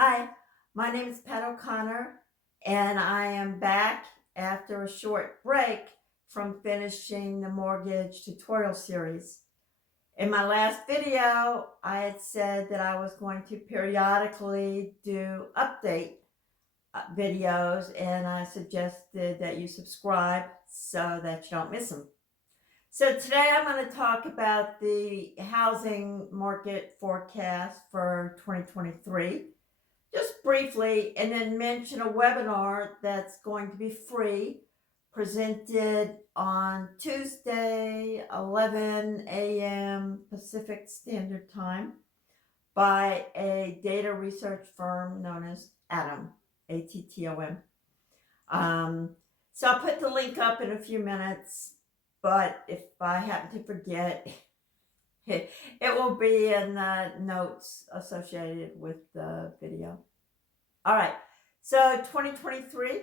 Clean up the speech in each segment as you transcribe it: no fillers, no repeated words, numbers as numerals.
Hi, my name is Pat O'Connor, and I am back after a short break from finishing the mortgage tutorial series. In my last video, I had said that I was going to periodically do update videos, and I suggested that you subscribe so that you don't miss them. So today I'm going to talk about the housing market forecast for 2023 just briefly, and then mention a webinar that's going to be free, presented on Tuesday, 11 a.m. Pacific Standard Time by a data research firm known as Atom, ATTOM. So I'll put the link up in a few minutes, but if I happen to forget, it will be in the notes associated with the video. All right, so 2023,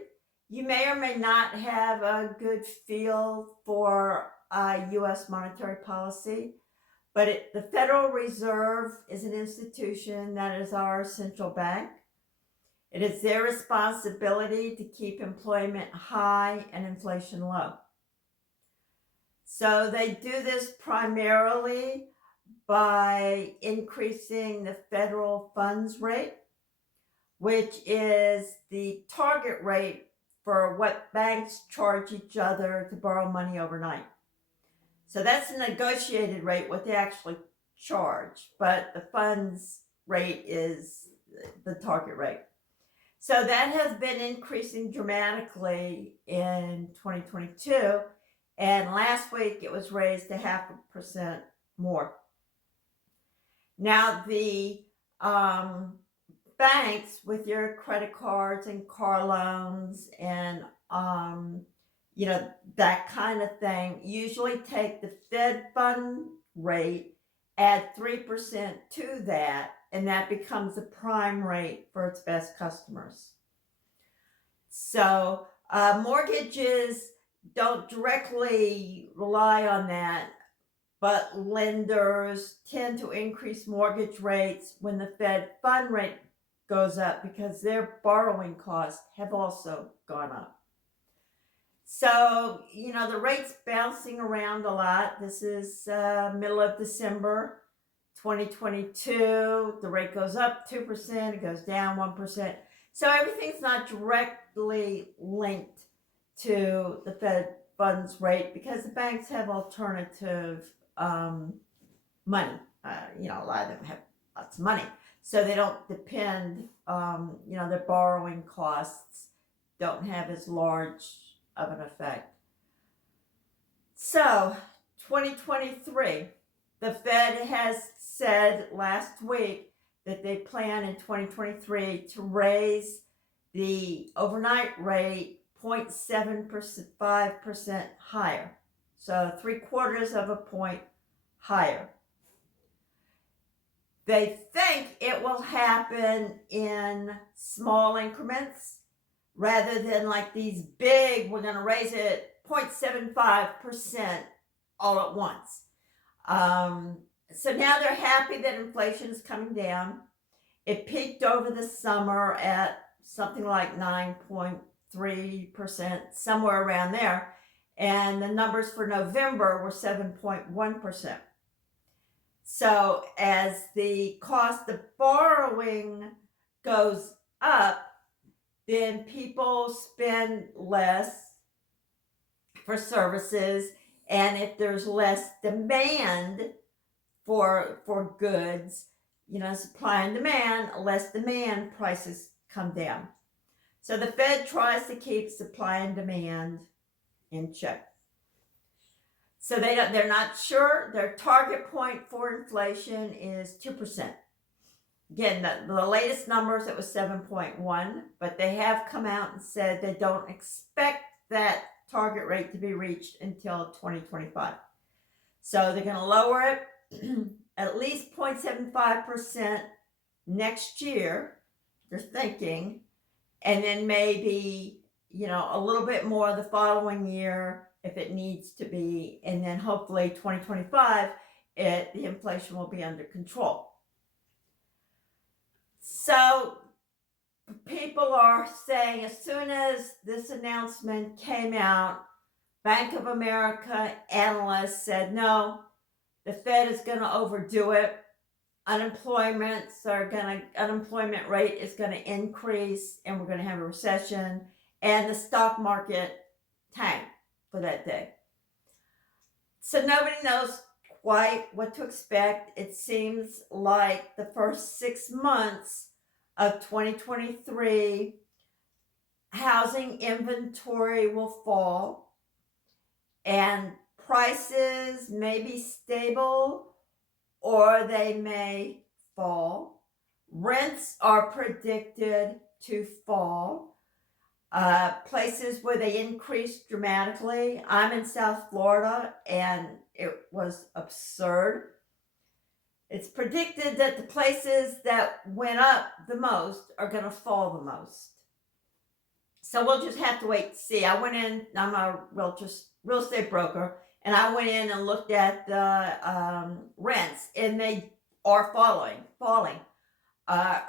you may or may not have a good feel for U.S. monetary policy, but the Federal Reserve is an institution that is our central bank. It is their responsibility to keep employment high and inflation low. So they do this primarily by increasing the federal funds rate, which is the target rate for what banks charge each other to borrow money overnight. So that's a negotiated rate, what they actually charge, but the funds rate is the target rate. So that has been increasing dramatically in 2022, and last week it was raised to 0.5% more. Now the banks, with your credit cards and car loans and that kind of thing, usually take the Fed fund rate, add 3% to that, and that becomes the prime rate for its best customers. So mortgages don't directly rely on that, but lenders tend to increase mortgage rates when the Fed fund rate goes up because their borrowing costs have also gone up. So, the rate's bouncing around a lot. This is middle of December 2022. The rate goes up 2%, it goes down 1%. So everything's not directly linked to the Fed funds rate because the banks have alternative money. A lot of them have lots of money. So they don't depend, their borrowing costs don't have as large of an effect. So 2023, the Fed has said last week that they plan in 2023 to raise the overnight rate 0.75% higher. So 0.75 point higher. They think it will happen in small increments rather than like these big, we're going to raise it 0.75% all at once. So now they're happy that inflation is coming down. It peaked over the summer at something like 9.3%, somewhere around there. And the numbers for November were 7.1%. So as the cost of borrowing goes up, then people spend less for services. And if there's less demand for goods, supply and demand, less demand, prices come down. So the Fed tries to keep supply and demand in check. So they're not sure. Their target point for inflation is 2%. Again, the latest numbers, it was 7.1, but they have come out and said they don't expect that target rate to be reached until 2025. So they're going to lower it at least 0.75% next year, they're thinking, and then maybe, a little bit more the following year if it needs to be, and then hopefully 2025, the inflation will be under control. So people are saying as soon as this announcement came out, Bank of America analysts said, no, the Fed is going to overdo it. Unemployment rate is going to increase, and we're going to have a recession, and the stock market tanked for that day. So nobody knows quite what to expect. It seems like the first 6 months of 2023, housing inventory will fall and prices may be stable or they may fall. Rents are predicted to fall. Places where they increased dramatically. I'm in South Florida and it was absurd. It's predicted that the places that went up the most are going to fall the most. So we'll just have to wait to see. I went in, I'm a real estate broker, and I went in and looked at the rents, and they are falling.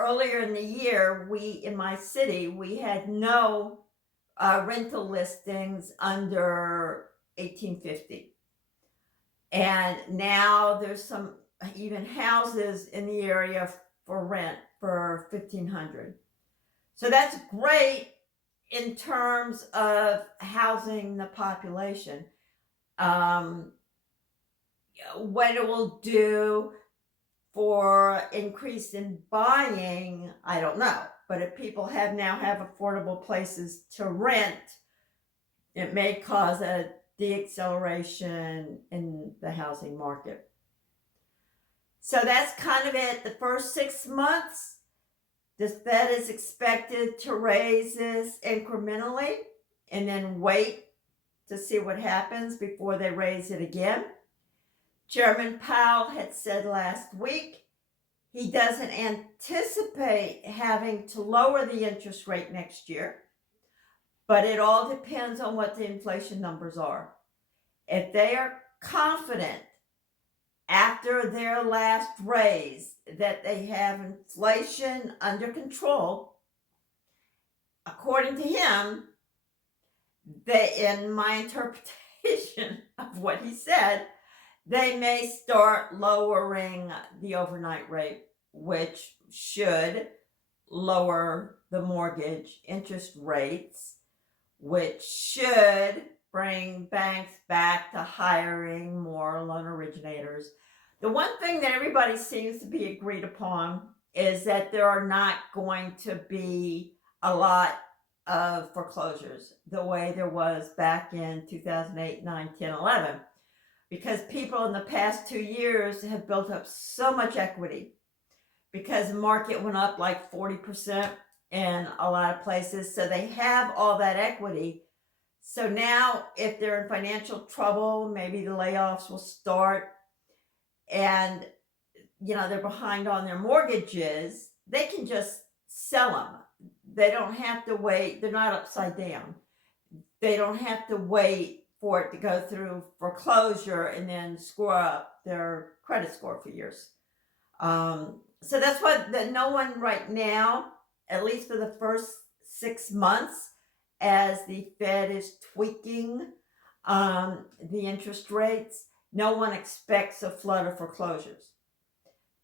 Earlier in the year, in my city, we had no rental listings under $1,850. And now there's some even houses in the area for rent for $1,500. So that's great in terms of housing the population. What it will do for increase in buying, I don't know. But if people now have affordable places to rent, it may cause a deacceleration in the housing market. So that's kind of it. The first 6 months, the Fed is expected to raise this incrementally and then wait to see what happens before they raise it again. Chairman Powell had said last week he doesn't anticipate having to lower the interest rate next year, but it all depends on what the inflation numbers are. If they are confident after their last raise that they have inflation under control, according to him, in my interpretation of what he said, they may start lowering the overnight rate, which should lower the mortgage interest rates, which should bring banks back to hiring more loan originators. The one thing that everybody seems to be agreed upon is that there are not going to be a lot of foreclosures the way there was back in 2008, 9, 10, 11. Because people in the past 2 years have built up so much equity because the market went up like 40% in a lot of places. So they have all that equity. So now if they're in financial trouble, maybe the layoffs will start and, they're behind on their mortgages, they can just sell them. They don't have to wait. They're not upside down. They don't have to wait for it to go through foreclosure and then score up their credit score for years. So that's what no one right now, at least for the first 6 months, as the Fed is tweaking the interest rates, no one expects a flood of foreclosures.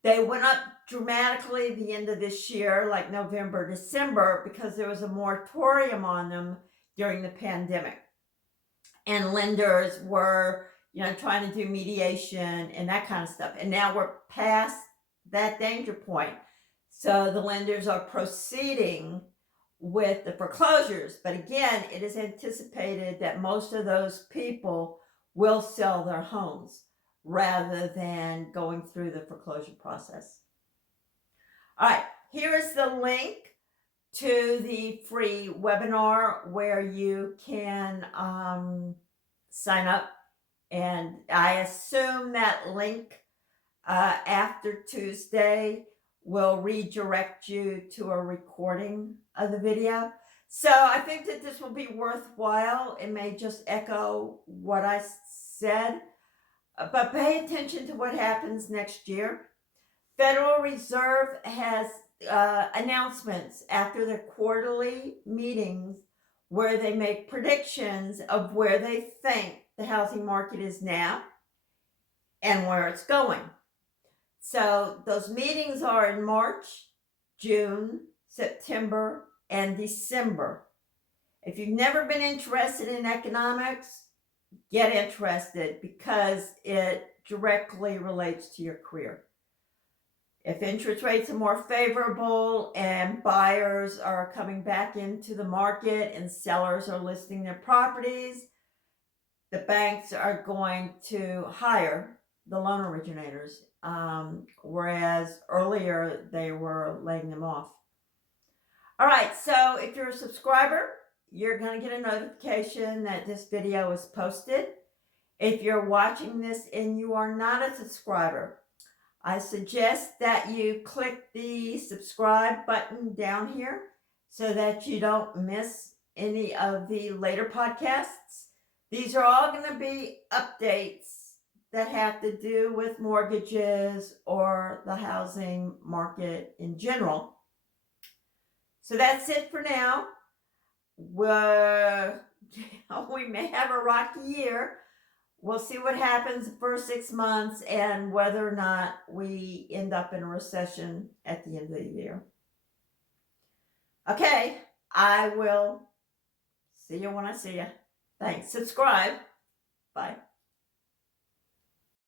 They went up dramatically at the end of this year, like November, December, because there was a moratorium on them during the pandemic. And lenders were, trying to do mediation and that kind of stuff. And now we're past that danger point. So the lenders are proceeding with the foreclosures. But again, it is anticipated that most of those people will sell their homes rather than going through the foreclosure process. All right, here is the link to the free webinar where you can sign up. And I assume that link after Tuesday will redirect you to a recording of the video. So I think that this will be worthwhile. It may just echo what I said, but pay attention to what happens next year. Federal Reserve announcements after their quarterly meetings where they make predictions of where they think the housing market is now and where it's going. So those meetings are in March, June, September, and December. If you've never been interested in economics, get interested because it directly relates to your career. If interest rates are more favorable and buyers are coming back into the market and sellers are listing their properties, the banks are going to hire the loan originators, whereas earlier they were laying them off. All right, so if you're a subscriber, you're going to get a notification that this video is posted. If you're watching this and you are not a subscriber, I suggest that you click the subscribe button down here so that you don't miss any of the later podcasts. These are all going to be updates that have to do with mortgages or the housing market in general. So that's it for now. We may have a rocky year. We'll see what happens the first 6 months and whether or not we end up in a recession at the end of the year. Okay, I will see you when I see you. Thanks. Subscribe. Bye.